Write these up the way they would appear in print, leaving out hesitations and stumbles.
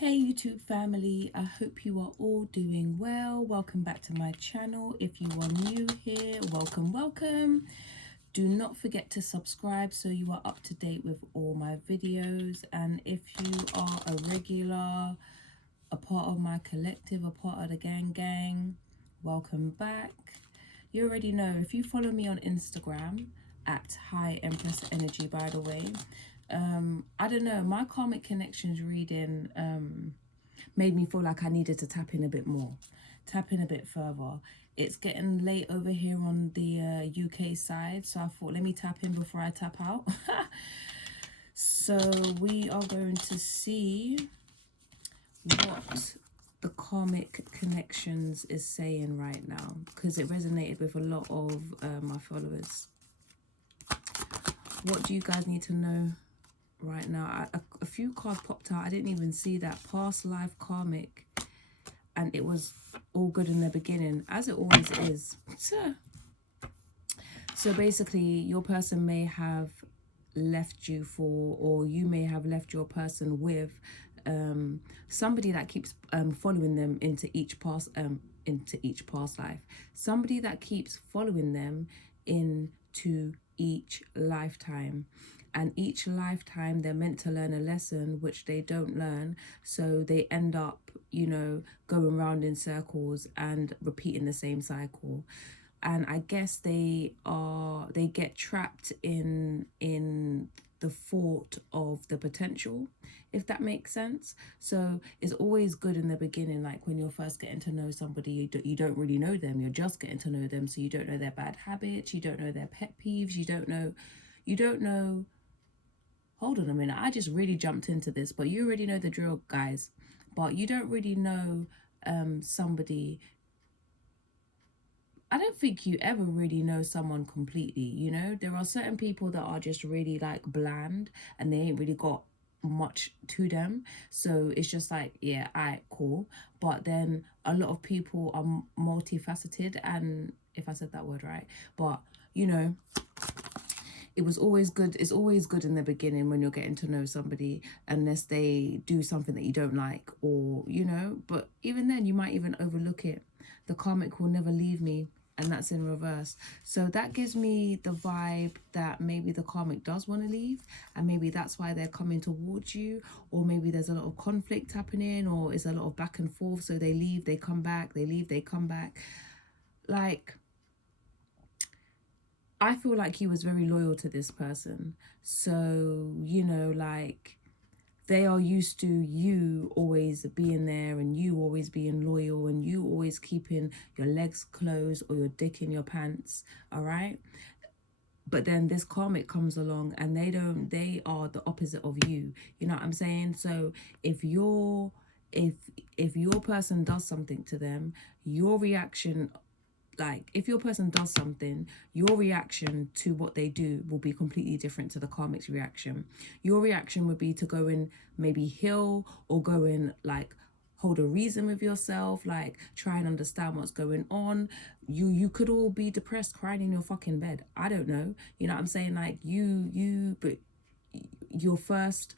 Hey YouTube family, I hope you are all doing well. Welcome back to my channel. If you are new here, welcome. Do not forget to subscribe so you are up to date with all my videos. And if you are a regular, a part of my collective, a part of the gang, welcome back. You already know, if you follow me on Instagram at Hi Empress Energy, by the way, I don't know, my Karmic Connections reading made me feel like I needed to tap in a bit more, tap in a bit further. It's getting late over here on the UK side, so I thought let me tap in before I tap out. So we are going to see what the Karmic Connections is saying right now, because it resonated with a lot of my followers. What do you guys need to know right now? A few cards popped out. I didn't even see that. Past life karmic, and it was all good in the beginning, as it always is. So basically, your person may have left you for, or you may have left your person with somebody that keeps following them into each past life. Somebody that keeps following them into each lifetime. And each lifetime they're meant to learn a lesson which they don't learn, so they end up, you know, going round in circles and repeating the same cycle. And I guess they get trapped in the thought of the potential, if that makes sense. So it's always good in the beginning, like when you're first getting to know somebody, you don't really know them, you're just getting to know them, so you don't know their bad habits, you don't know their pet peeves, you don't know. Hold on a minute, I just really jumped into this, but you already know the drill, guys. But you don't really know somebody. I don't think you ever really know someone completely, you know? There are certain people that are just really like bland and they ain't really got much to them. So it's just like, yeah, alright, cool. But then a lot of people are multifaceted, and if I said that word right, but you know, it was always good. It's always good in the beginning when you're getting to know somebody, unless they do something that you don't like, or, you know, but even then you might even overlook it. The karmic will never leave me, and that's in reverse. So that gives me the vibe that maybe the karmic does want to leave, and maybe that's why they're coming towards you, or maybe there's a lot of conflict happening, or it's a lot of back and forth, so they leave, they come back, they leave, they come back. Like, I feel like he was very loyal to this person. So, you know, like, they are used to you always being there, and you always being loyal, and you always keeping your legs closed or your dick in your pants, all right? But then this karmic comes along and they are the opposite of you. You know what I'm saying? So if your person does something to them, your reaction, like if your person does something, your reaction to what they do will be completely different to the karmic's reaction. Your reaction would be to go and maybe heal, or go and like hold a reason with yourself, like try and understand what's going on. You could all be depressed, crying in your fucking bed, I don't know, you know what I'm saying? Like but your first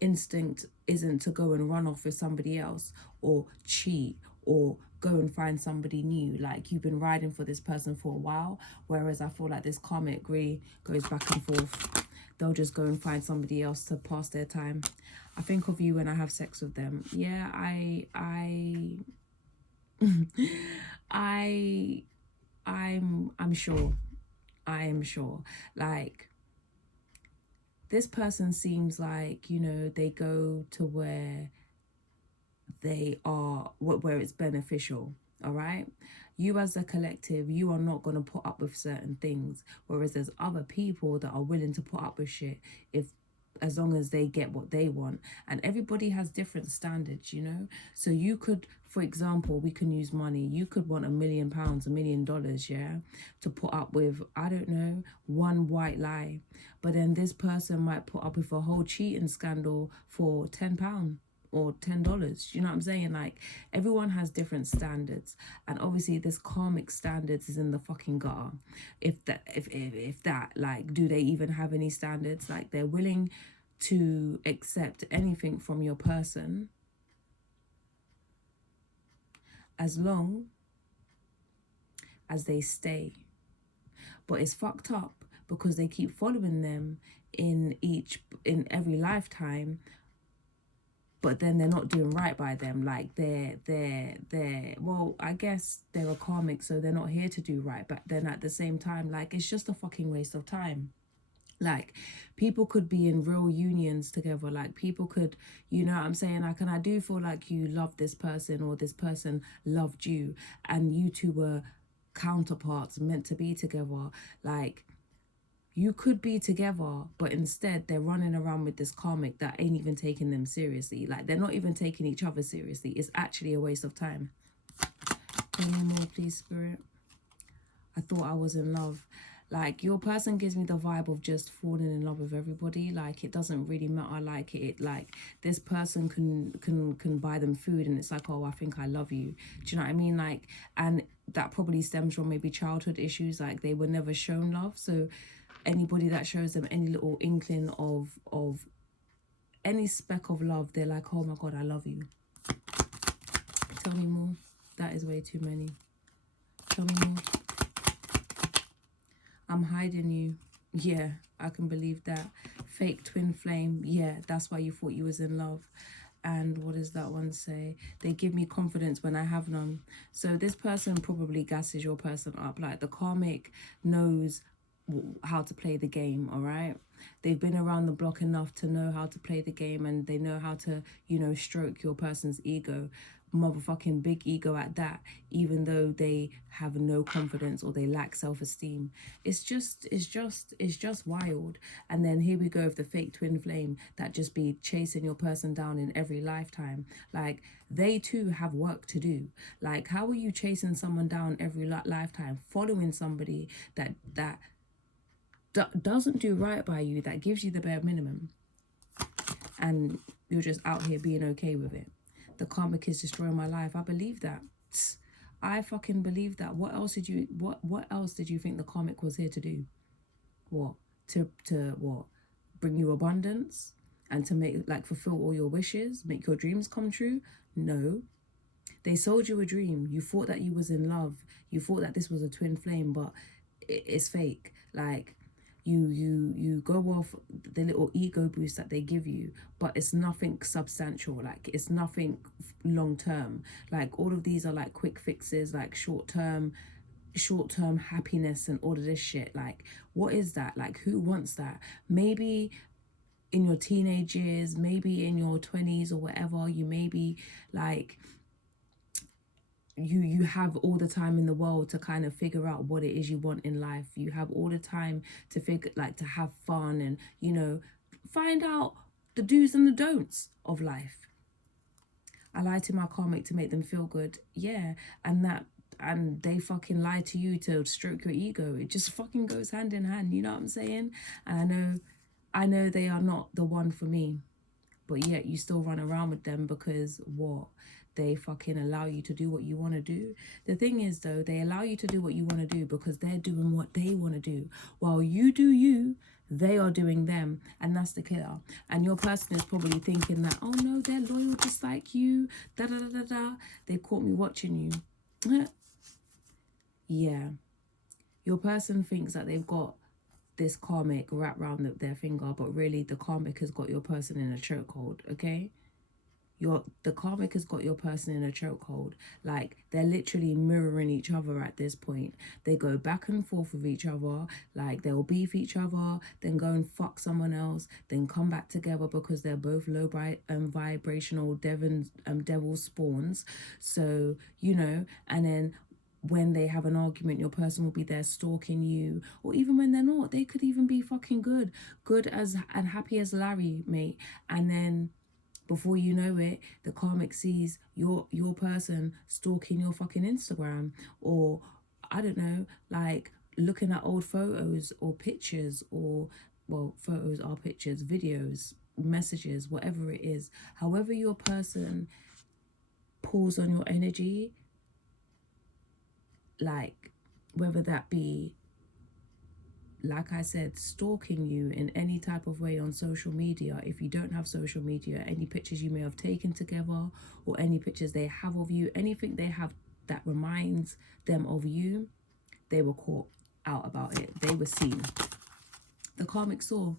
instinct isn't to go and run off with somebody else, or cheat, or go and find somebody new. Like, you've been riding for this person for a while, whereas I feel like this karmic really goes back and forth. They'll just go and find somebody else to pass their time. I think of you when I have sex with them. Yeah, I'm sure. I am sure. Like, this person seems like, you know, they go to where they are, where it's beneficial, all right? You as a collective, you are not going to put up with certain things, whereas there's other people that are willing to put up with shit, if as long as they get what they want. And everybody has different standards, you know? So you could, for example, we can use money. You could want £1 million, $1 million, yeah, to put up with, I don't know, one white lie. But then this person might put up with a whole cheating scandal for £10 or $10. You know what I'm saying? Like, everyone has different standards, and obviously this karmic standards is in the fucking gutter. If that, like, do they even have any standards? Like, they're willing to accept anything from your person as long as they stay. But it's fucked up because they keep following them in every lifetime, but then they're not doing right by them. Like they're well, I guess they're a karmic, so they're not here to do right, but then at the same time, like, it's just a fucking waste of time. Like, people could be in real unions together. Like, people could, you know what I'm saying? Like, and I do feel like you love this person, or this person loved you, and you two were counterparts meant to be together. Like, you could be together, but instead they're running around with this karmic that ain't even taking them seriously. Like, they're not even taking each other seriously. It's actually a waste of time. Any more, please, Spirit? I thought I was in love. Like, your person gives me the vibe of just falling in love with everybody. Like, it doesn't really matter. Like, like, this person can buy them food, and it's like, oh, I think I love you. Do you know what I mean? Like, and that probably stems from maybe childhood issues. Like, they were never shown love, so anybody that shows them any little inkling of any speck of love, they're like, oh my god, I love you. Tell me more. That is way too many. Tell me more. I'm hiding you. Yeah, I can believe that. Fake twin flame. Yeah, that's why you thought you was in love. And what does that one say? They give me confidence when I have none. So this person probably gasses your person up. Like, the karmic knows how to play the game, all right? They've been around the block enough to know how to play the game, and they know how to, you know, stroke your person's ego. Motherfucking big ego at that, even though they have no confidence or they lack self-esteem. It's just wild. And then here we go with the fake twin flame that just be chasing your person down in every lifetime. Like, they too have work to do. Like, how are you chasing someone down every lifetime, following somebody that doesn't do right by you, that gives you the bare minimum, and you're just out here being okay with it? The karmic is destroying my life. I believe that. I fucking believe that. What else did you think the karmic was here to do? What? To what? Bring you abundance and to make, like, fulfill all your wishes, make your dreams come true? No. They sold you a dream. You thought that you was in love. You thought that this was a twin flame, but it's fake. Like, you go off the little ego boost that they give you, but it's nothing substantial. Like, it's nothing long term. Like, all of these are like quick fixes, like short term happiness and all of this shit. Like, what is that? Like, who wants that? Maybe in your teenage years, maybe in your 20s or whatever, you maybe like, you have all the time in the world to kind of figure out what it is you want in life. You have all the time to figure, like, to have fun and, you know, find out the do's and the don'ts of life. I lie to my karmic to make them feel good. Yeah, and they fucking lie to you to stroke your ego. It just fucking goes hand in hand, you know what I'm saying? And I know they are not the one for me, but yet you still run around with them because what? They fucking allow you to do what you want to do. The thing is, though, they allow you to do what you want to do because they're doing what they want to do. While you do you, they are doing them, and that's the killer. And your person is probably thinking that, oh no, they're loyal just like you, da da da da da. They caught me watching you. Yeah. Your person thinks that they've got this karmic wrapped around their finger, but really the karmic has got your person in a chokehold, okay? The karmic has got your person in a chokehold. Like, they're literally mirroring each other at this point. They go back and forth with each other. Like, they'll beef each other, then go and fuck someone else, then come back together because they're both low vibrational devil spawns. So, you know, and then when they have an argument, your person will be there stalking you. Or even when they're not, they could even be fucking good as and happy as Larry, mate. And then before you know it, the karmic sees your person stalking your fucking Instagram, or I don't know, like looking at old photos or pictures, or, well, photos are pictures, videos, messages, whatever it is. However your person pulls on your energy, like whether that be like I said, stalking you in any type of way on social media. If you don't have social media, any pictures you may have taken together, or any pictures they have of you, anything they have that reminds them of you, they were caught out about it. They were seen. The karmic saw.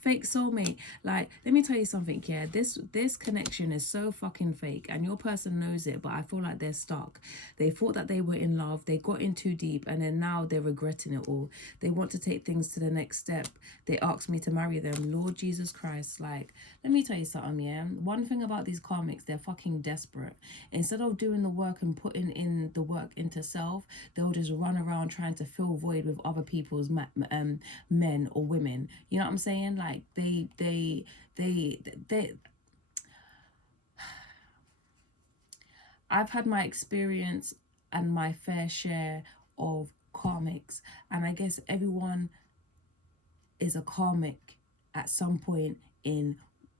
Fake soulmate. Like, let me tell you something, yeah. This connection is so fucking fake, and your person knows it, but I feel like they're stuck. They thought that they were in love, they got in too deep, and then now they're regretting it all. They want to take things to the next step. They asked me to marry them. Lord Jesus Christ. Like, let me tell you something, yeah. One thing about these karmics, they're fucking desperate. Instead of doing the work and putting in the work into self, they'll just run around trying to fill void with other people's men or women. You know what I'm saying? Like, they I've had my experience and my fair share of karmics, and I guess everyone is a karmic at some point in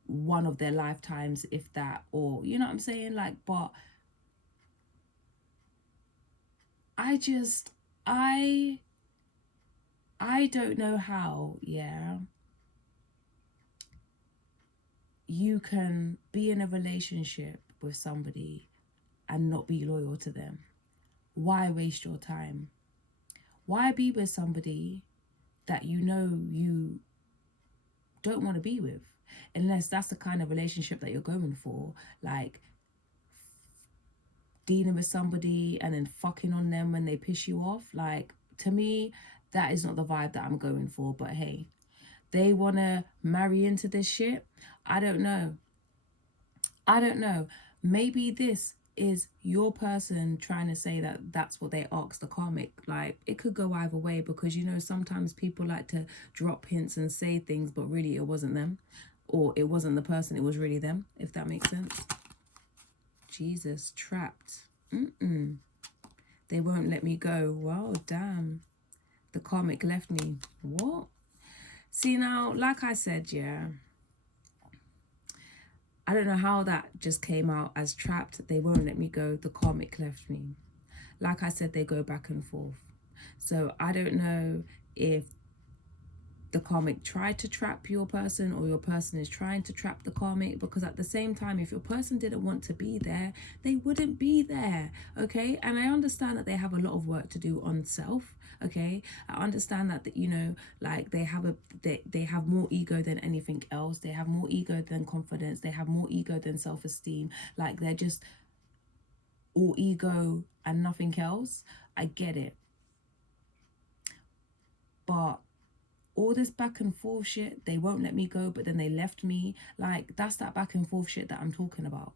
one of their lifetimes, if that, or you know what I'm saying? Like, but I just I don't know how, yeah, you can be in a relationship with somebody and not be loyal to them. Why waste your time? Why be with somebody that you know you don't want to be with? Unless that's the kind of relationship that you're going for. Like, dealing with somebody and then fucking on them when they piss you off. Like, to me, that is not the vibe that I'm going for. But hey, they want to marry into this shit. I don't know. Maybe this is your person trying to say that that's what they asked the karmic. Like, it could go either way, because you know sometimes people like to drop hints and say things, but really it wasn't them, or it wasn't the person, it was really them, if that makes sense. Jesus, trapped. They won't let me go. Well, damn. The karmic left me. What? See, now, like I said, yeah, I don't know how that just came out as trapped. They won't let me go. The karmic left me. Like I said, they go back and forth. So I don't know if the karmic tried to trap your person, or your person is trying to trap the karmic, because at the same time, if your person didn't want to be there, they wouldn't be there. Okay, and I understand that they have a lot of work to do on self. Okay, I understand that, you know, like they have more ego than anything else. They have more ego than confidence. They have more ego than self-esteem. Like, they're just all ego and nothing else. I get it, but all this back and forth shit, they won't let me go, but then they left me. Like, that's that back and forth shit that I'm talking about.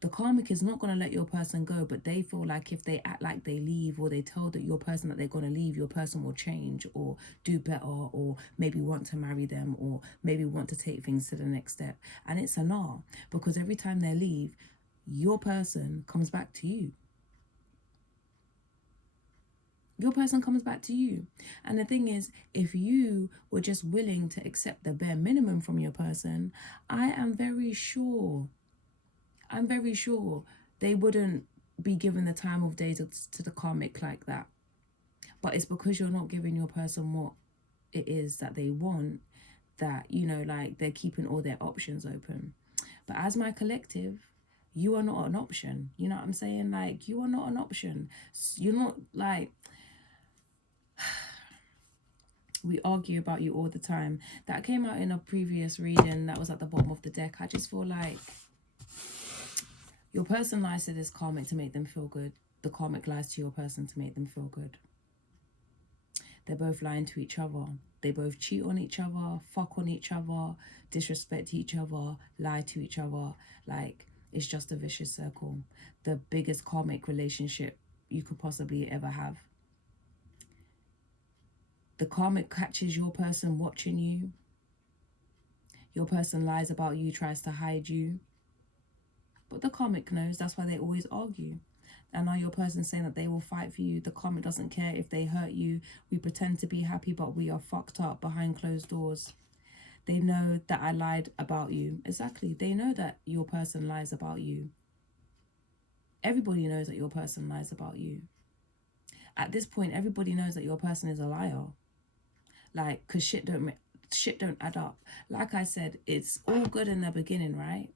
The karmic is not going to let your person go, but they feel like if they act like they leave, or they tell that your person that they're going to leave, your person will change or do better, or maybe want to marry them, or maybe want to take things to the next step. And it's a nah, because every time they leave, your person comes back to you. Your person comes back to you. And the thing is, if you were just willing to accept the bare minimum from your person, I'm very sure they wouldn't be given the time of day to the karmic like that. But it's because you're not giving your person what it is that they want, that, you know, like, they're keeping all their options open. But as my collective, you are not an option. You know what I'm saying? Like, you are not an option. You're not, like, we argue about you all the time. That came out in a previous reading that was at the bottom of the deck. I just feel like your person lies to this karmic to make them feel good. The karmic lies to your person to make them feel good. They're both lying to each other. They both cheat on each other, fuck on each other, disrespect each other, lie to each other. Like, it's just a vicious circle. The biggest karmic relationship you could possibly ever have. The karmic catches your person watching you. Your person lies about you, tries to hide you. But the karmic knows. That's why they always argue. And now your person saying that they will fight for you. The karmic doesn't care if they hurt you. We pretend to be happy, but we are fucked up behind closed doors. They know that I lied about you. Exactly. They know that your person lies about you. Everybody knows that your person lies about you. At this point, everybody knows that your person is a liar. like, because shit don't add up. Like I said, it's all good in the beginning, right?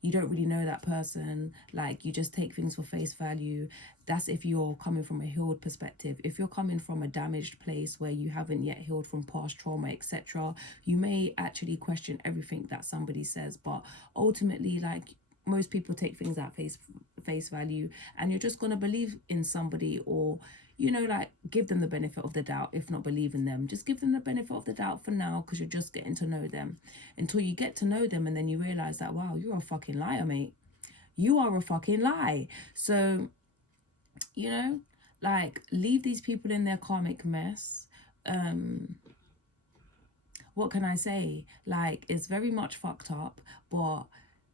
You don't really know that person, like you just take things for face value. That's if you're coming from a healed perspective. If you're coming from a damaged place where you haven't yet healed from past trauma, etc., you may actually question everything that somebody says. But ultimately, like, most people take things at face value, and you're just going to believe in somebody, or like, give them the benefit of the doubt. If not believe in them, just give them the benefit of the doubt for now, because you're just getting to know them, until you get to know them, and then you realize that, wow, you're a fucking liar, mate. You are a fucking lie. So, like, leave these people in their karmic mess. What can I say? Like, it's very much fucked up, but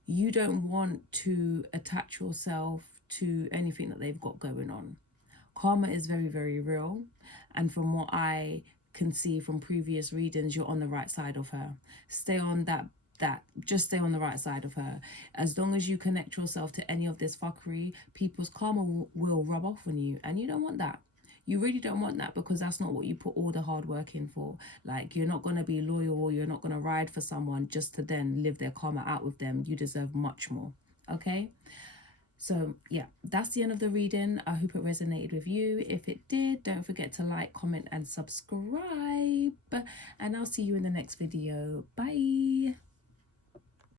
you don't want to attach yourself to anything that they've got going on. Karma is very, very real. And from what I can see from previous readings, you're on the right side of her. Stay on just stay on the right side of her. As long as you connect yourself to any of this fuckery, people's karma will rub off on you. And you don't want that. You really don't want that, because that's not what you put all the hard work in for. Like, you're not going to be loyal, or you're not going to ride for someone just to then live their karma out with them. You deserve much more. Okay? So yeah, that's the end of the reading. I hope it resonated with you. If it did, don't forget to like, comment, and subscribe. And I'll see you in the next video. Bye.